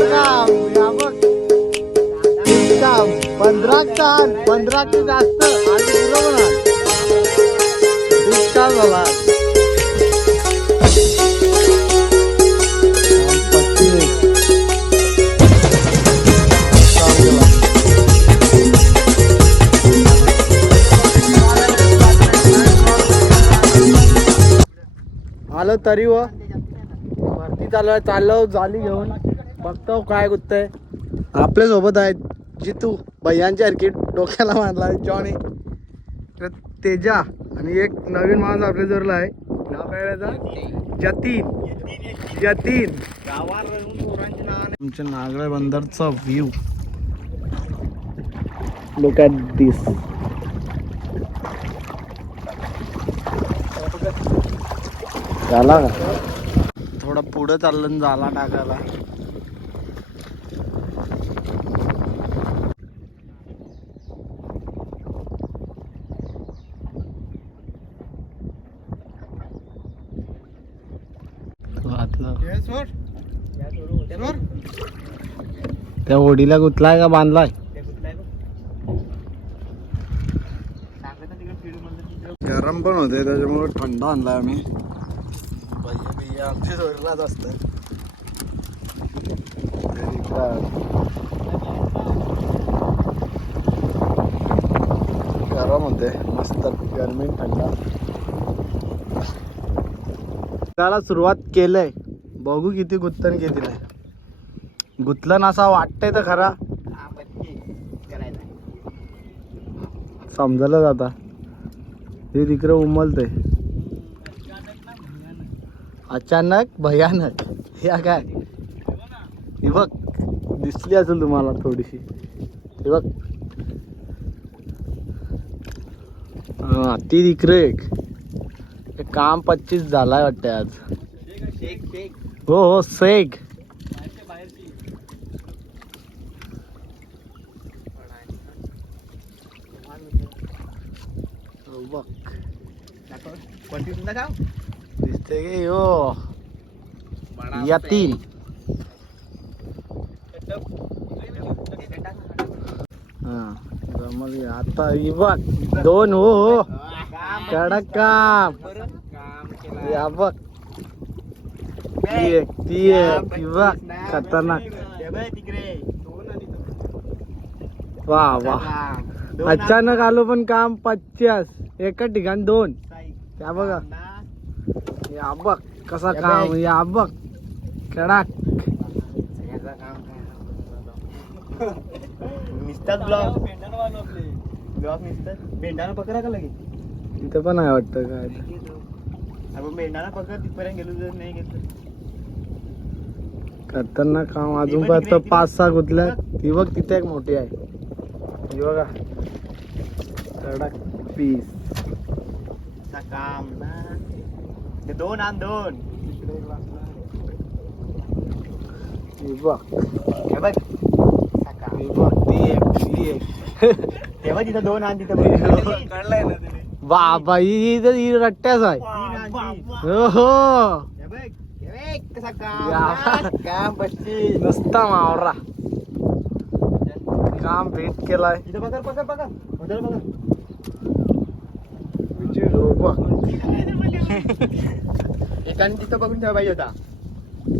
काम या बघ तीन काम पंधरा काम पंधरा ते जास्त आणि पुरं म्हणा वीस काम झाला पस्तीस. तरी व वरती चालू चाललो झाली घेऊन बघतो काय गुत्तय. आपल्यासोबत आहेत जितू भैयांच्या सारखी डोक्याला मारला जॉनी तर तेजा आणि एक नवीन माणूस आपल्या जोरला आहे. नाव काय त्याचं? जतीन. जतीन. तुमच्या नागरा बंदरचा व्ह्यू लुक ॲट दिस झाला का? थोडा पुढं चाललं झाला टाकायला त्या ओढीला गुतलाय का बांधलाय? गरम पण होते त्याच्यामुळे थंड आणलाय आम्ही. भैया बिया आमच्या. गरम होते मस्त गरमी थंडा. त्याला सुरुवात केलंय. बघू किती गुत्तन किती नाही गुतलन ना असं वाटतंय तर खरा. समजलं आता. हे तिकडे उमलते अचानक भयानक. या काय? हे बघ दिसली असेल तुम्हाला थोडीशी. हे बघ. हा ती तिकडे एक. काम पच्चीस झालाय वाटतं आज. हो हो सेग. बघ. दिसते की? हो. या तीन. हा जमली. आता ही बघ दोन हो हो. कडक काम. या बघ. ती एक ती एक बघ खतरनाक. वा वा. अचानक आलो पण काम पचास एका ठिकाणी दोन. त्या बघा. या बघ कसा काम या बघ. कडक. Mister blog blog mister. मेंढाना पकडा का लगे इथं पण आहे वाटतं काय. मेंढाना पकड तिथपर्यंत गेलो नाही घेतलं खतरनाक काम. अजून पण पाच सहा गुतल्या ती बघ तिथे एक मोठी आहे. ही बघा. कडक पीस चा काम ना. ते दोन आण दोन. ही बघ. हे बघ. चा काम. ही बघ ती एक ती एक. तेव्हा तिथं दोन आण तिथं बघ. कळलंय ना तिने. बाबा ही तर ही रट्ट्याच आहे. हो हो हे हे. बघ, कसा काम या. ना. काम पच्चीस नुसता मावरा काम भेट केलाय तिथं पकड पकड पकड उधर पकड हो बघ एकाने तिथं बघून ठेवा पाहिजे होता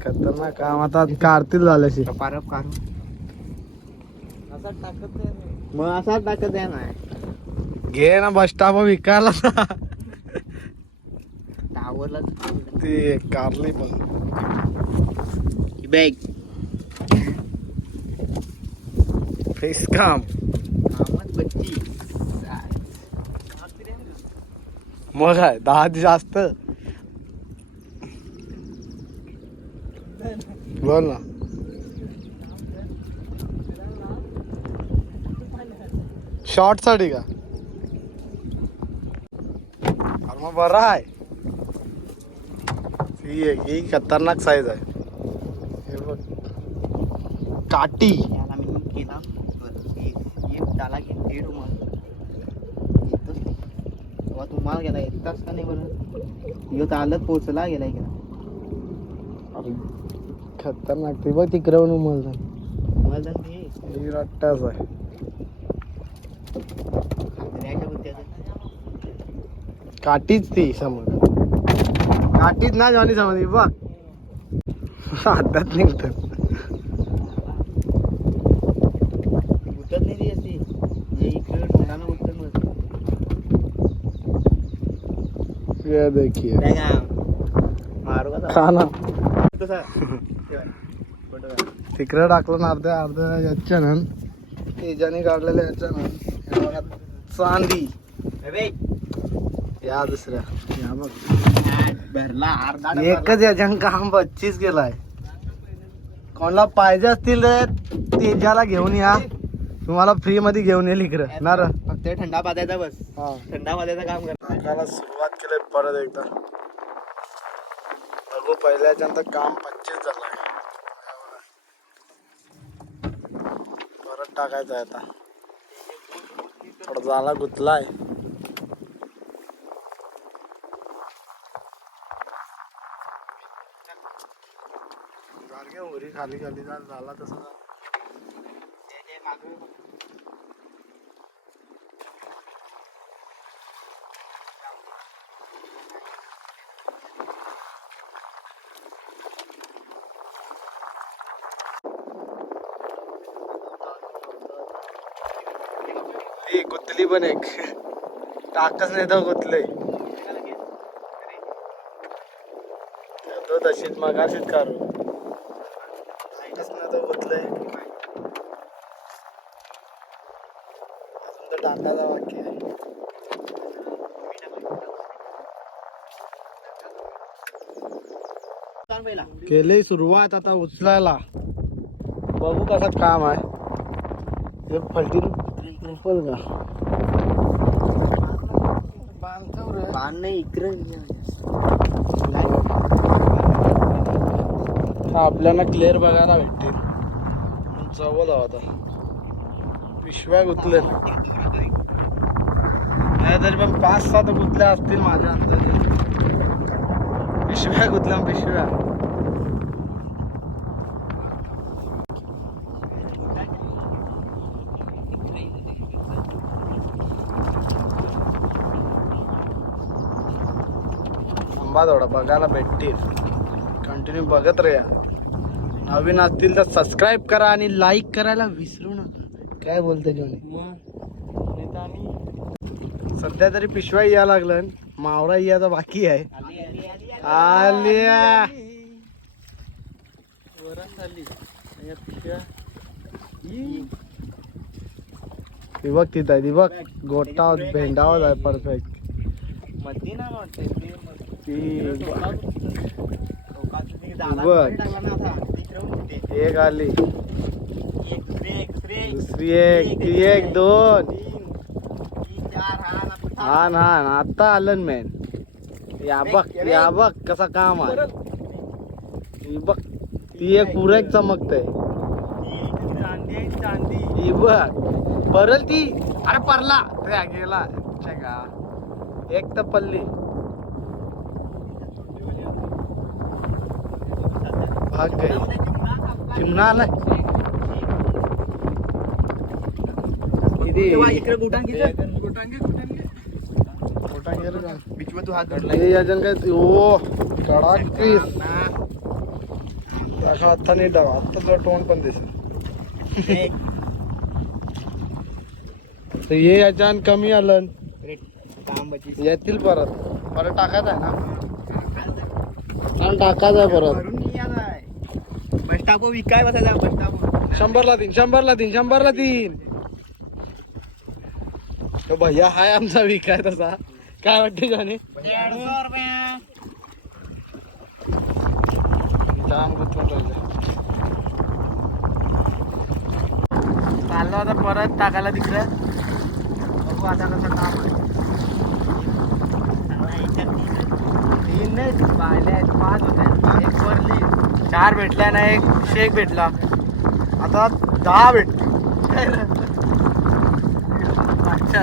खतरनाक काम आता कारतील झाल्याशी पारप काढू मग असा टाकत आहे ना घे ना बस स्टॉप विकायला टावरला ते कारली पण. बॅग. फेस काम. मग काय दहा दिवस जास्त. बोल ना. शॉर्टसाठी का? मग बरा आहे. ही आहे ही खतरनाक साईज आहे. हे बघ. काटी याला मी केला. एक डाला घे दीड तेव्हा तू माल गेला एक तास का नाही बरं? ह्यो चालत पोचला गेलाय का खतरनाक. ते बघ तिकडे म्हणून मला मला ते रट्टाच आहे. काठीच ती समज काठीच ना जॉनी समज बघ. हातात निघतात उतरत नाही ती? अशी. ये देखिए खाना. तिकडे टाकलं ना अर्ध्या अर्ध्या याच्या ना तेजाने काढलेल्या याच्या ना चांदी. या दुसऱ्या. या बघ. भरला अर्धा डबा एकच याच्यानं काम पच्चीस केलाय कोणाला पाहिजे असतील तर तेजाला घेऊन या. तुम्हाला फ्री मध्ये घेऊन येईल इकडे. ना रे? फक्त थंडा पात्याचा बस. हा. थंडा पात्याचं काम कर. सुरुवात केली परत एकदा. बघू पहिल्याच्यानंतर काम पच्चीस झालंय. परत टाकायचं आहे आता. थोडा झाला गुतलाय. खाली खाली जा- झाला तसा ही गुतली पण एक. टाकच नाही तर गुतले तो तशीच मगाशीच करू टाकच नाही तर गुतले अजून तर टाकायचा बाकी आहे सांग पहिला केली सुरुवात आता उचलायला. बघू कसं काम आहे. एक फलटी रुपल का? पान नाही इकडे हा आपल्याला क्लिअर बघायला भेटतील. जवळ आता. पिशव्या गुतले नाही तरी पण पाच सहा तर गुतल्या असतील माझ्या अंदाजे पिशव्या गुतल्या पिशव्या थोडा बघायला भेटतील. कंटिन्यू बघत राहा. नवीन असतील तर सबस्क्राईब करा आणि लाईक करायला विसरू नका. काय बोलते जॉनी? सध्या तरी पिशव्या या लागलं मावरा याचा बाकी आहे. आलिया ती बघ तिथं आहे ती बघ गोटा भेंडावत आहे परफेक्टमध्ये ना वाटते ते मग- ती टोकाचं ते झाला बघ. तिकडे टाकला ना आता. तिकडे उठते. एक आली एक दुसरी एक दुसरी एक. दुसरी एक ती एक दोन तीन तीन चार हा ना पुढचा. हा ना ना आता आलं मेन या बघ या बघ कसा काम आहे. ही बघ ती एक पुरा एक चमकतय. ही चांदी आहे, चांदी ही बघ परल ती. अरे परला. रे गेला. का? एक तर पल्ली. भाग गई. चिमणा आलाय इकडे बुटांगी? बिचवा तू हात धरला हे याजन काय ओ डाव तुला पण दिसेल तर हे याच्यान कमी आलं येतील परत। परत टाकायचं आहे ना? टाकायचं आहे परत। बस स्टॉप विकाय बसायचा बस शंभरला तीन शंभरला तीन शंभरला तीन तो भैया हाय आमचा विकाय तसा। काय वाटते जाणे? म्हणजे जाम चाललो आता परत टाकायला तिकडे. बघू आता कसं काम तीन नाही पाहिले आहेत पाच होते. एक वरली चार भेटल्या ना एक शेक भेटला. आता दहा भेटतील. अच्छा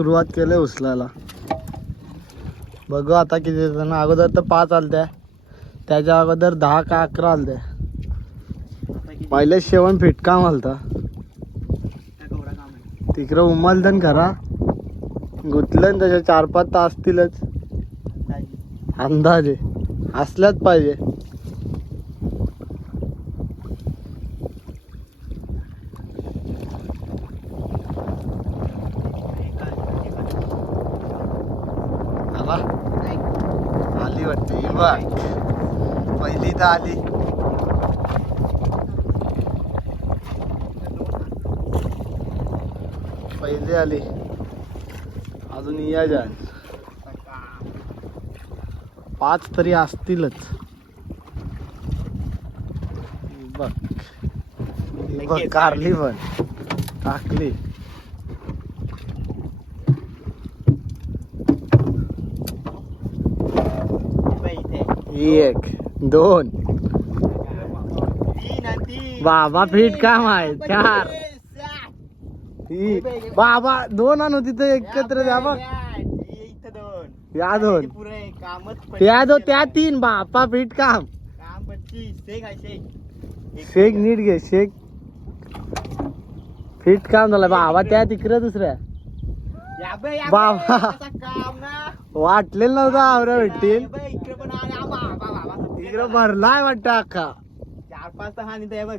सुरुवात केली उचलायला बघू आता किती जण अगोदर तर पाच आलत्या. त्याच्या अगोदर दहा का अकरा आलत्या. पहिले शेवण फिटका मालता. तिकडं उमलदन खरा. गुतलं त्याच्या चार पाच तास असतीलच अंदाजे. असल्याच पाहिजे आला आली बघ पहिली तर आली. पहिली आली. अजून या जा पाच तरी असतीलच. बघ. बघ कारली पण. टाकली. एक दोन. बाबा फिट काम आहे चार. बाबा दोन आणू तिथं एकत्र द्या बघ या दोन. त्या दो त्या तीन बापा फिट काम. शेक नीट घे शेक. फिट काम झालं बाबा त्या तिकडे दुसऱ्या. बाबा. वाटलेलं नव्हतं आवऱ्या भेटतील. भरलाय वाटतं अख्खा. चार पाच तर हा नाही तर बघ.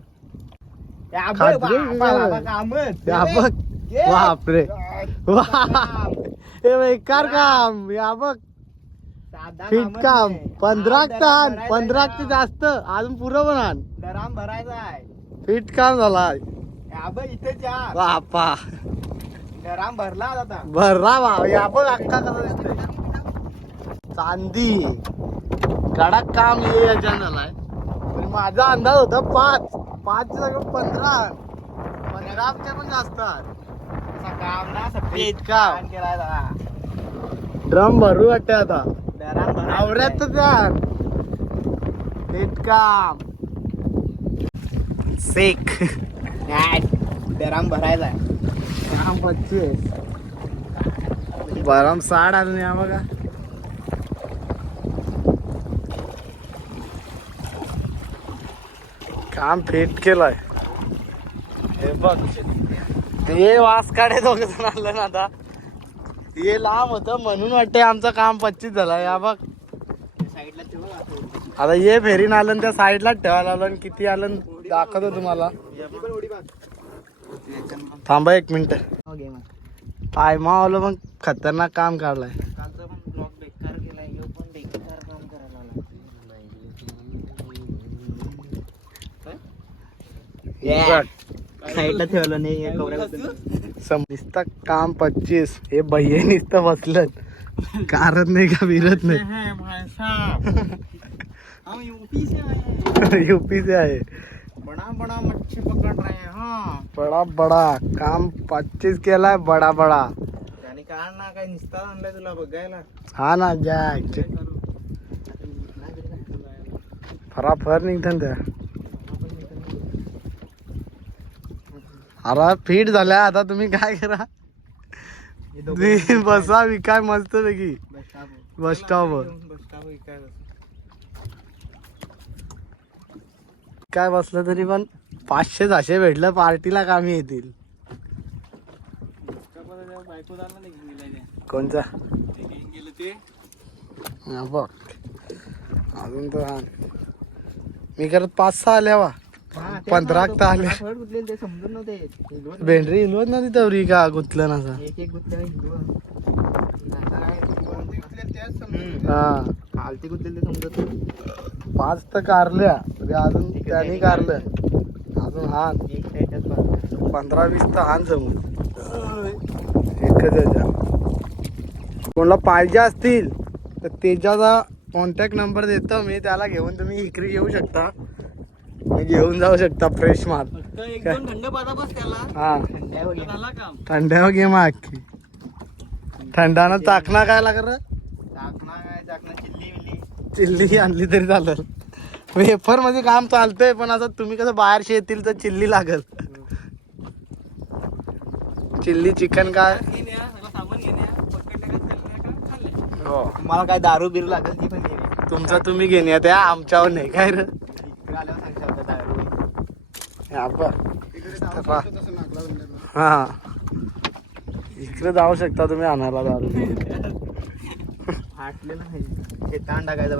या बघ, खात्री. त्या ये. बापरे. वा. काम. हे बेकार काम. या बघ. साधा फिट कामच काम. नाही. पंधरा दराम पंधरा भरायचा ते जास्त. अजून पुरं पण आण. दराम भरायचा आहे. फिट काम झाला या बघ इथे चार बापा. दराम भरला आता. भरला बा. या बघ अक्का कसा दिसतोय. चांदी. कडक काम हे याच्या झालाय पण माझा अंदाज होता पाच. पाच सगळं पंधरा. पंधराच्या पण जास्त काम ना पेट काम. केलाय ड्रम भरू वाटते आता. आवऱ्यात तर काम सेक दराम भरायचा आहे. बरम साठ अजून या बघा. काम फिट केलंय हे बघ हे वासकाडे दोघ जण आलं ना आता हे लांब होतं म्हणून वाटते आमचं काम पच्चीस झालं या बघ. आता ये फेरीन आलं त्या साईडला ठेवायला आलं किती आलं दाखवतो तुम्हाला. थांबा एक मिनिट हो. टायमा आलं मग खतरनाक काम काढलाय कालचा पण ब्लॉग बेकार केलाय ह्यो पण बेकार काम करायला आला. बघ. साईडला ठेवलं नाही या कवऱ्याबद्दल. सम- नुसतं काम पच्चीस हे भैये नुसतं बसलं कारत नाही का विरत नाही? है भाई साहब. हम यूपी से आए हैं युपी से आहे. बड़ा बड़ा मच्छी पकड़ रहे हैं हाँ. बडा बडा काम पच्चीस केलाय बडा बडा. त्याने काय ना काय निस्तार आणलाय तुला बघायला? हा ना जॅक फराफर निघतं त्या. अरे फिट झाल्या. आता तुम्ही काय करा? बसा विकाय मस्त पैकी. बस स्टॉप काय बसलं तरी पण पाचशे सहाशे भेटलं. पार्टीला कामी येतील. कोणचा? हा बघ. अजून तर. मी करत पाच सहा आल्या वा पंधरा आले ते समजून नव्हते. भेंडरी हिलवत नव्हती तेवढी का गुतलं नसा? एक एक हा. खालती गुतलेले ते समजत नाही. पाच तर कारल्या तरी अजून त्याने कारलं. अजून हा एक बांधलं. पंधरा वीस तर हान एकच याच्या कोणाला पाहिजे असतील तर त्याच्याचा कॉन्टॅक्ट नंबर देतो. मी त्याला घेऊन तुम्ही इकडे येऊ शकता. घेऊन जाऊ शकता फ्रेश माल. फक्त एक दोन थंड पाता बस त्याला. हा. झाला काम थंड्यावर घे मग. थंडानं चाकणा काय लागत? टाकणा काय? टाकणं चिल्ली बिल्ली. चिल्ली आणली तरी चालेल. वेफरमध्ये काम चालतंय पण आता तुम्ही कसं बाहेर येतील तर चिल्ली लागल. चिल्ली चिकन काय हो. तुम्हाला काय दारू बिरू लागेल ती पण घेणे तुमचा तुम्ही घेणे त्या आमच्यावर नाही काय रे. इकडे आल्यावर हा. इकडे जाऊ शकता तुम्ही आणायला दारू फाटलेलं नाही. हे ताण टाकायचं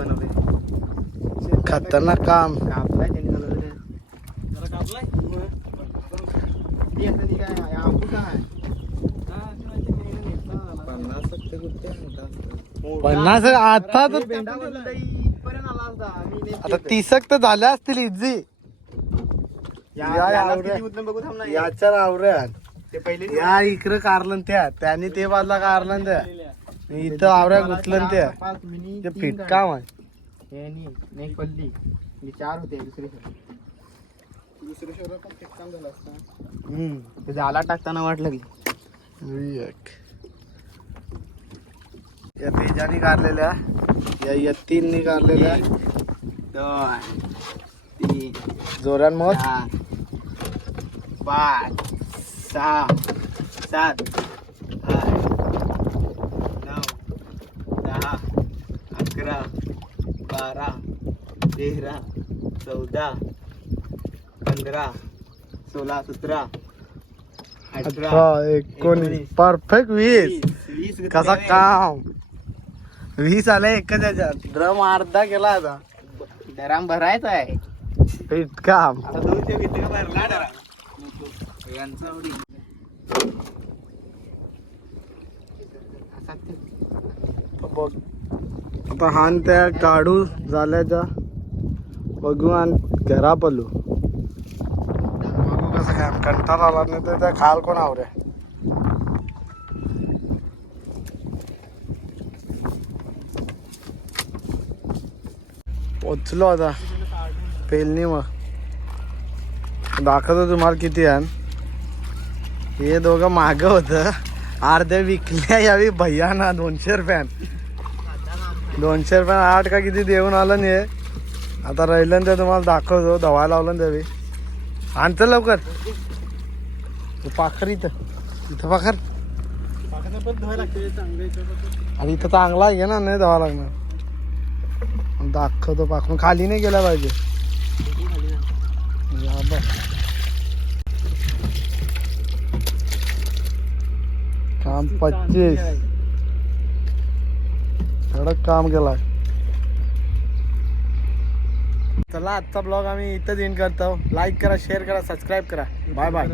खतरनाक काम. कापलाय त्यांनी आता ती काय. पन्नास आता तर आता. तीसक तर झाल्या असतील इझी या- या- याला आवड्या. किती उचलून बघू थांब ना. याच्या आवऱ्यात ते पहिले या इकडे कारलन त्या त्यांनी ते बाजूला कारलन त्या इथं आवऱ्या गुतलन त्या पाच मिनी, ते तीन फिट गाड्या. काम आहे हे नाही, नाही पडली मी चार होते दुसरे हम्म. ते झाला टाकताना वाटलं की एक. या तेजानी काढलेल्या या यत्तींनी काढलेल्या दोन तीन जोरान मग चार पाच सहा सात आठ नऊ दहा अकरा बारा तेरा चौदा पंधरा सोळा सतरा अठरा एकोणीस. परफेक्ट वीस. कसा काम? वीस आले एकच ड्रम अर्धा केला आता? डराम भरायचा आहे. फिट काम आता बघ. हान त्या काढू झाल्याच्या बघू आणि घरा पलू. बघू कसं काय कंटाळा आला नाही तर त्या खाल कोण आवरे? पोचलो आता. पेलनी मग दाखवतो तुम्हाला किती आहे. हे दोघं मागं होतं. अर्ध्या विकल्या यावी भैया ना दोनशे रुपयान दोनशे रुपयान आठ का किती देऊन आलं नाही हे. आता राहिलं ते तुम्हाला दाखवतो. दवा लावलं ना त्यावेळी. आणतं लवकर. पाखर इथं. इथं पाखर. आणि इथं चांगला आहे ना? नाही दवा लागणार. दाखवतो पाखरून खाली नाही गेला पाहिजे. काम पच्चीस. कडक काम केलाय चला आजचा ब्लॉग आम्ही इथंच एंड करतो. लाईक करा शेअर करा सबस्क्राईब करा. Bye bye